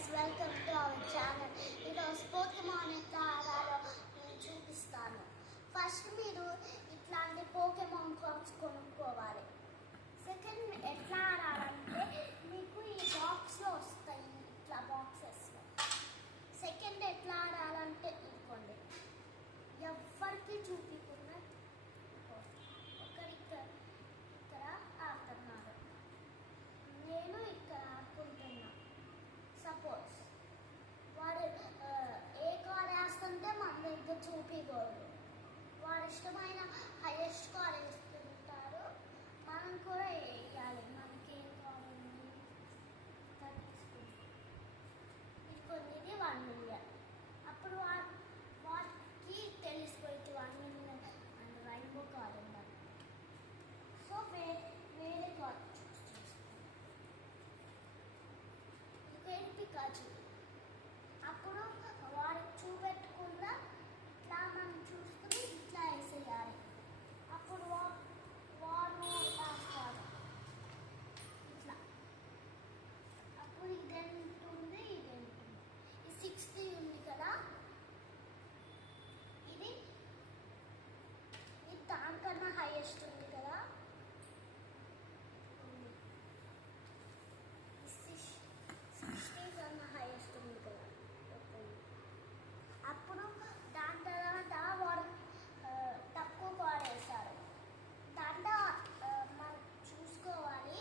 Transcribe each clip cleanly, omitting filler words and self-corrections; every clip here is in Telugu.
Guys, welcome to our channel. ఈరోజు పోకెమాన్ ఎట్లా ఆడాలో నేను చూపిస్తాను. ఫస్ట్ మీరు ఇట్లాంటి పోకెమాన్ కార్డ్స్ కొనుక్కోవాలి. సెకండ్ ఎట్లా ఆడాలంటే మీకు ఈ బాక్స్లో వస్తాయి, ఇట్లా బాక్సెస్లో. సెకండ్ ఎట్లా ఆడాలంటే ఇవ్వండి, ఎవరికి చూపించకుండా ఇక్కడ ఆడుతున్నారు, నేను ఇక్కడ ఆడుకుంటున్నా. సపోజ్ వాడు ఏ కార్ వేస్తుంటే మన దగ్గర చూపించకూడదు. వాడు ఇష్టమైన హైయెస్ట్ కార్ వేస్తుంటారు, మనం కూడా వేయాలి. మనకి ఏం కార్ ఉంది ఇది కొన్నిది 1 మిలియన్. అప్పుడు వాటికి తెలిసిపోయింది 1 మిలియన్ అండ్ రైన్బో కార్ ఉండాలి. సో వేరే కార్ పికాచు. అప్పుడు వాడికి చూపెట్టకుండా ఇట్లా మనం చూసుకుని ఇట్లా వేసేయాలి. అప్పుడు వాడు వేస్తాడు ఇట్లా. అప్పుడు ఇది ఉంటుంది, ఇది ఉంటుంది. ఈ 60 ఉంది కదా, ఇది దానికన్నా హైయెస్ట్ ఉంది కదా. హైయెస్ట్ ఉంది కదా. అప్పుడు దాని తర్వాత వాడు తక్కువ కార్ వేశాడు. దాంట్లో మనం చూసుకోవాలి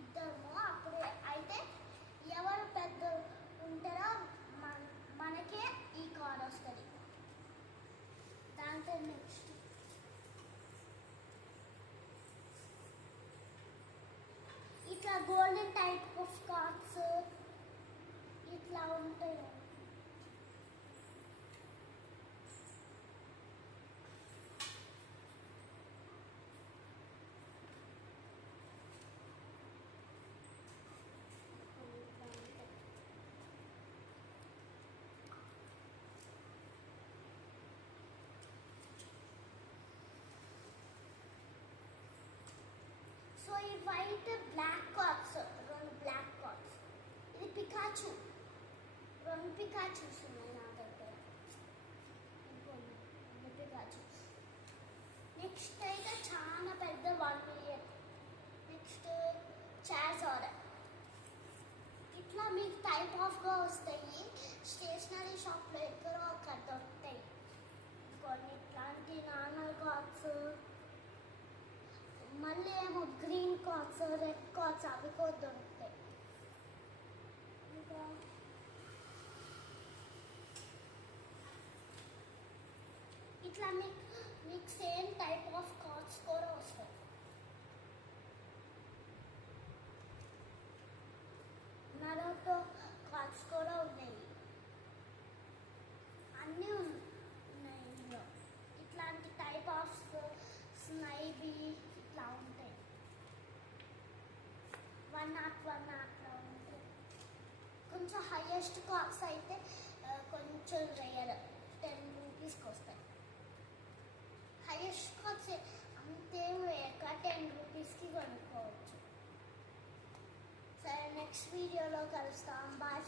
ఇద్దరు. అప్పుడు అయితే ఎవరు పెద్ద ఉంటారో మనకే ఈ కార్ వస్తుంది. దాంతో నెక్స్ట్ ఇట్లా గోల్డెన్ టైప్ ఆఫ్ కార్డ్స్ ఇట్లా ఉంటాయి. సో ఈ white black cards, 2 black cards. ఇది పికాచు, 2 పికాచూస్ ఉన్నాయి నా దగ్గర. పికాచు. నెక్స్ట్ అయితే చాలా పెద్ద 1 మిలియన్. Next charger. ఇట్లా మీకు టైప్ ఆఫ్గా వస్తాయి. స్టేషనరీ షాప్లో ఎక్కడో అక్కడ దొరుకుతాయి కొన్ని ఇట్లాంటి నార్మల్ కార్డ్స్. మళ్ళీ ఏమో గ్రీన్ కార్డ్స్, రెడ్ కార్డ్స్ అవి కూడా దొరుకుతాయి. ఇంకా ఇట్లా మీకు సేమ్ టైప్ ఆఫ్ కార్డ్స్ కూడా వస్తాయి. నరోటో కార్డ్స్ కూడా ఉన్నాయి, అన్నీ ఉన్నాయి ఇందులో. ఇట్లాంటి టైప్ ఆఫ్ స్నైబీ ఇట్లా ఉంటాయి. 101 అట్లా ఉంటాయి. కొంచెం హైయెస్ట్ కాస్ట్ అయితే కొంచెం రేర్, 10 రూపీస్కి వస్తాయి. హైయెస్ట్ కాస్ట్ అంతేం రేర్, 10 రూపీస్కి కొనుక్కోవచ్చు. సరే, నెక్స్ట్ వీడియోలో కలుస్తాం. బాయ్.